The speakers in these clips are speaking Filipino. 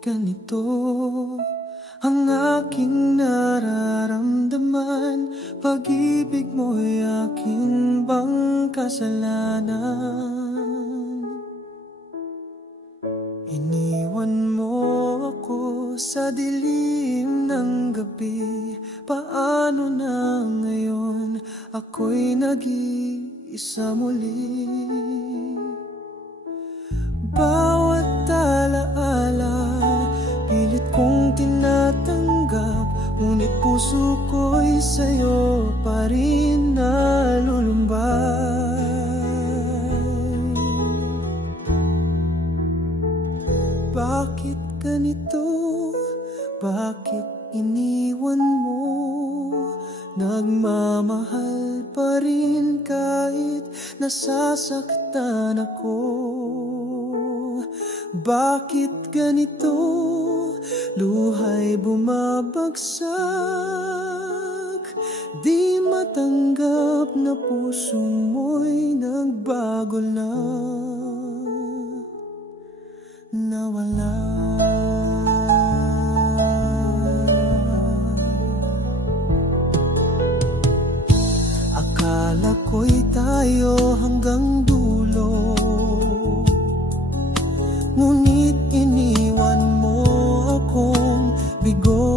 ganito ang aking nararamdaman? Pag-ibig mo'y aking bang kasalanan? Iniwan mo ako sa dilim ng gabi. Paano na ngayon ako'y nag-iisa muli? Bawat alaala pilit kong tinatanggap, ngunit puso ko'y sa'yo pa rin nalulumbay. Bakit ganito? Bakit iniwan mo? Nagmamahal pa rin kahit nasasaktan ako. Bakit ganito? Luha'y bumabagsak, di matanggap na puso mo'y nagbago na, nawala. Akala ko'y tayo hanggang dulo, ngunit iniwan mo akong bigo.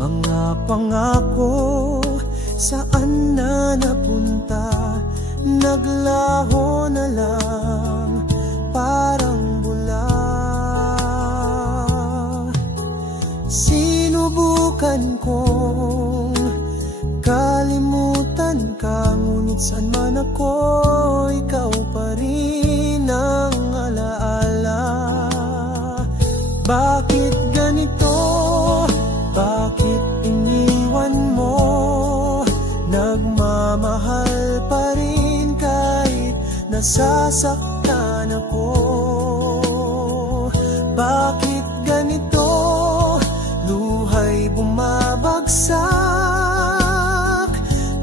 Mga pangako saan na napunta? Naglaho na lang, parang bula. Sinubukan kong kalimutan ka, ngunit saan man ako, ikaw pa rin ang alaala. Bakit ganito? Bakit iniwan mo? Nagmamahal pa rin kahit nasasaktan ako. Bakit ganito? Luha'y bumabagsak,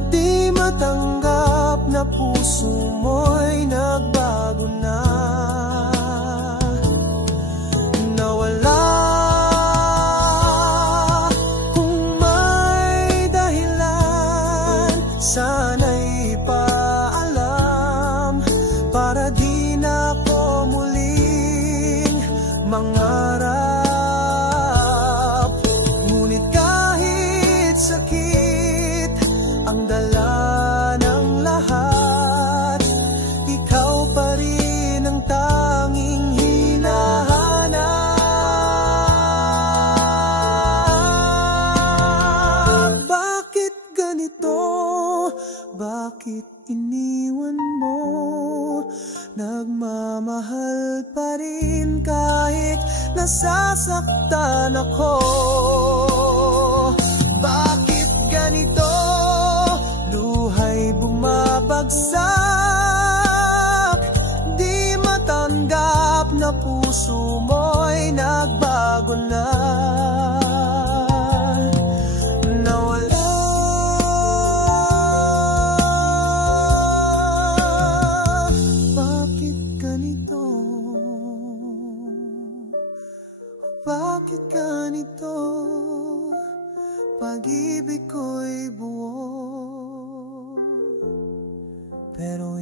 di matanggap na puso mo'y nagbago na, nawala. Kung may dahilan, sana'y ipaalam, para di na ako muling mangarap. Ngunit kahit sakit ang dala ng lahat, ikaw pa rin ang tanging hinahanap. Bakit ganito? Bakit iniwan mo? Nagmamahal pa rin kahit nasasaktan ako. Bakit ganito? Luha'y bumabagsak, di matanggap na puso mo'y nagbago na, nawala. Bakit ganito? Bakit ganito? Pag-ibig ko'y buo, pero